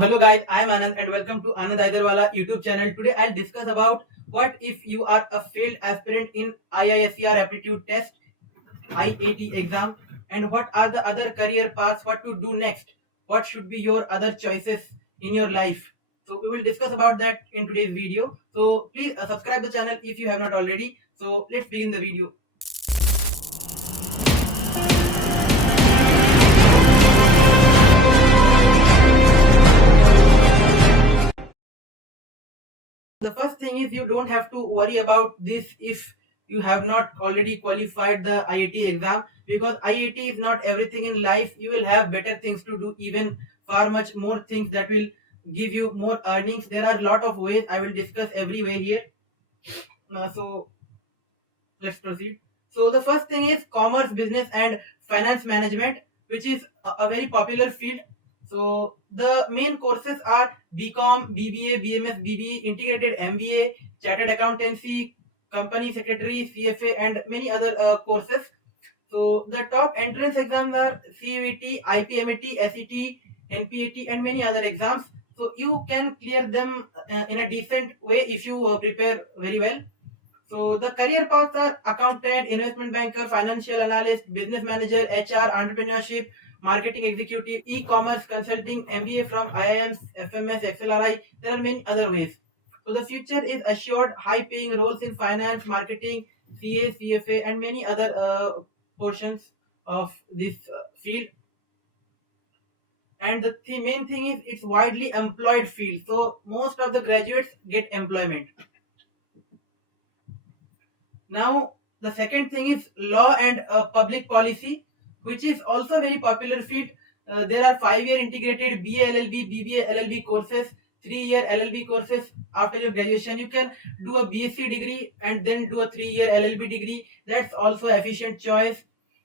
Hello guys, I am Anand and welcome to Anand Aidarwala YouTube channel. Today I'll discuss about what if you are a failed aspirant in IISER aptitude test IAT exam, and what are the other career paths, what to do next, what should be your other choices in your life. So we will discuss about that in today's video. So please subscribe the channel if you have not already. So let's begin the video. The first thing is you don't have to worry about this if you have not already qualified the IIT exam, because IIT is not everything in life. You will have better things to do, even far much more things that will give you more earnings. There are a lot of ways. I will discuss every way here. So let's proceed. So the first thing is commerce, business, and finance management, which is a very popular field. So the main courses are BCom, BBA, BMS, BBE, integrated MBA, chartered accountancy, company secretary, CFA, and many other courses. So the top entrance exams are CUET, IPMET, SET, NPAT, and many other exams. So you can clear them in a decent way if you prepare very well. So the career paths are accountant, investment banker, financial analyst, business manager, HR, entrepreneurship, marketing executive, e-commerce consulting, MBA from IIMs, FMS, XLRI. There are many other ways. So the future is assured high-paying roles in finance, marketing, CA, CFA, and many other portions of this field. And the main thing is it's widely employed field. So most of the graduates get employment. Now, the second thing is law and public policy, which is also a very popular field. There are 5-year integrated BA LLB, BBA LLB courses, 3-year LLB courses. After your graduation, you can do a BSc degree and then do a 3-year LLB degree. That's also an efficient choice.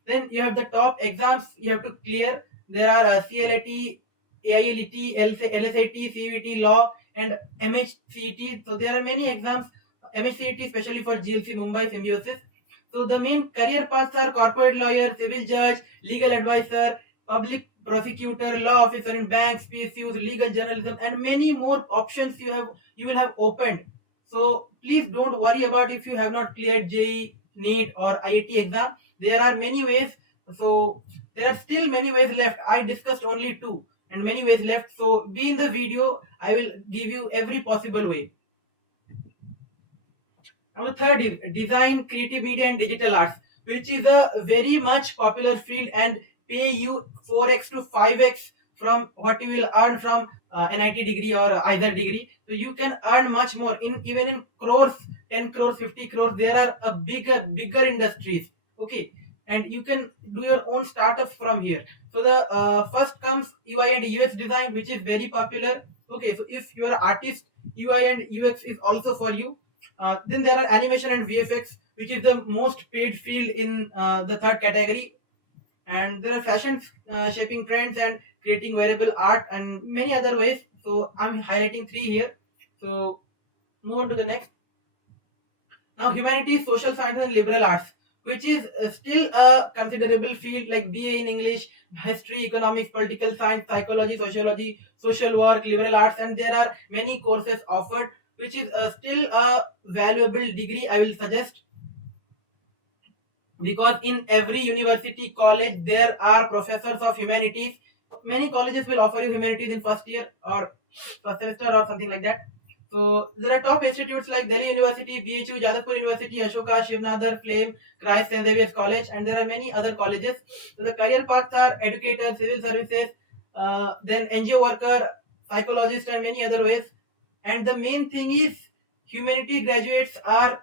Then you have the top exams you have to clear. There are CLAT, AILET, LSAT, CVT, law, and MHCET. So there are many exams. MHCET especially for GLC Mumbai Symbiosis. So the main career paths are corporate lawyer, civil judge, legal advisor, public prosecutor, law officer in banks, PSUs, legal journalism, and many more options you will have opened. So please don't worry about if you have not cleared JEE, NEET, or IIT exam. There are many ways. So there are still many ways left. I discussed only two, and many ways left. So be in the video. I will give you every possible way. Now the third is design, creative media, and digital arts, which is a very much popular field and pay you 4x to 5x from what you will earn from NIT degree or either degree. So you can earn much more in even in crores, 10 crores, 50 crores. There are a bigger industries. Okay, and you can do your own startups from here. So the first comes UI and UX design, which is very popular. Okay, so if you are an artist, UI and UX is also for you. Then there are animation and VFX, which is the most paid field in the third category. And there are fashion shaping trends and creating wearable art and many other ways. So I'm highlighting three here. So move on to the next. Now humanities, social science, and liberal arts, which is still a considerable field like BA in English, history, economics, political science, psychology, sociology, social work, liberal arts, and there are many courses offered, which is still a valuable degree, I will suggest, because in every university college there are professors of humanities. Many colleges will offer you humanities in first year or first semester or something like that. So there are top institutes like Delhi University, BHU, Jadavpur University, Ashoka, Shivnadar, Flame, Christ St. Xavier's College, and there are many other colleges. So the career paths are educator, civil services, then NGO worker, psychologist, and many other ways. And the main thing is humanity graduates are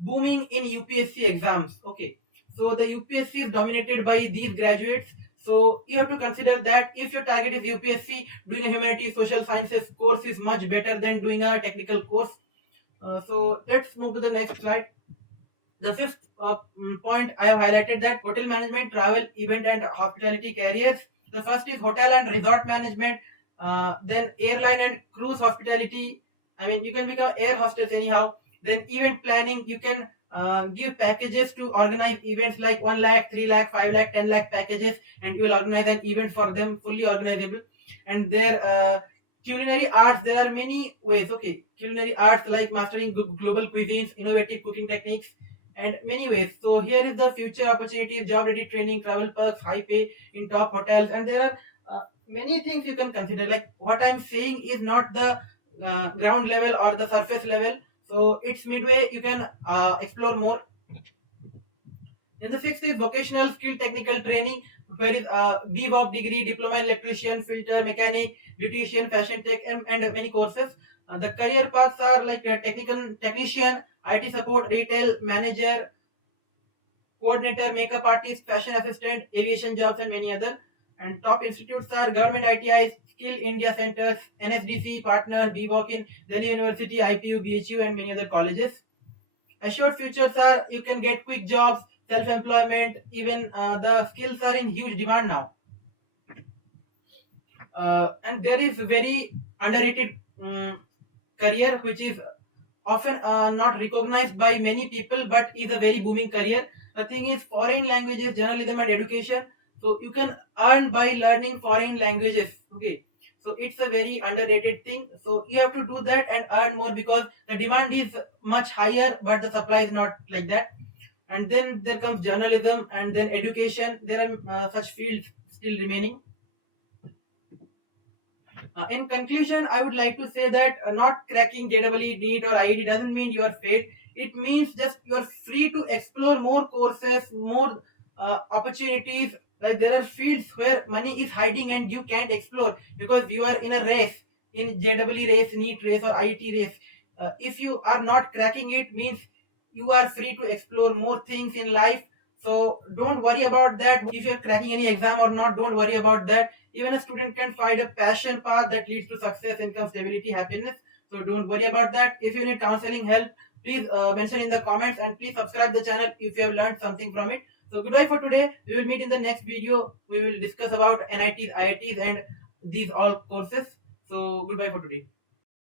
booming in UPSC exams. Okay, so the UPSC is dominated by these graduates. So you have to consider that if your target is UPSC, doing a humanities social sciences course is much better than doing a technical course. So let's move to the next slide. The fifth point I have highlighted that hotel management, travel, event, and hospitality careers. The first is hotel and resort management. Then airline and cruise hospitality. I mean, you can become air hostess anyhow. Then event planning. You can give packages to organize events like 1 lakh, 3 lakh, 5 lakh, 10 lakh packages, and you will organize an event for them fully organizable. And there Culinary arts, there are many ways. Okay, culinary arts like mastering global cuisines, innovative cooking techniques, and many ways. So here is the future opportunities: job ready training, travel perks, high pay in top hotels, and there are many things you can consider. Like what I'm saying is not the ground level or the surface level. So it's midway. You can explore more. Then the sixth is vocational skill technical training, where is BVOC degree, diploma in electrician, filter, mechanic, beautician, fashion tech, and many courses. The career paths are like a technical technician, IT support, retail manager, coordinator, makeup artist, fashion assistant, aviation jobs, and many other. And top institutes are government ITIs, Skill India centers, NSDC, Partner, BVOC in Delhi University, IPU, BHU, and many other colleges. Assured futures are you can get quick jobs, self-employment, even the skills are in huge demand now. And there is very underrated career which is often not recognized by many people but is a very booming career. The thing is foreign languages, journalism and education. So you can earn by learning foreign languages. Okay. So it's a very underrated thing. So you have to do that and earn more because the demand is much higher but the supply is not like that. And then there comes journalism and then education. There are such fields still remaining. In conclusion, I would like to say that not cracking JEE, NEET, or IIT doesn't mean you are failed. It means just you are free to explore more courses, more opportunities. Like there are fields where money is hiding and you can't explore because you are in a race, in JEE race, NEET race, or IIT race. If you are not cracking it, means you are free to explore more things in life. So don't worry about that. If you're cracking any exam or not, don't worry about that. Even a student can find a passion path that leads to success, income, stability, happiness. So don't worry about that. If you need counseling help, please mention in the comments and please subscribe the channel if you have learned something from it. So goodbye for today. We will meet in the next video. We will discuss about NITs, IITs and these all courses. So goodbye for today.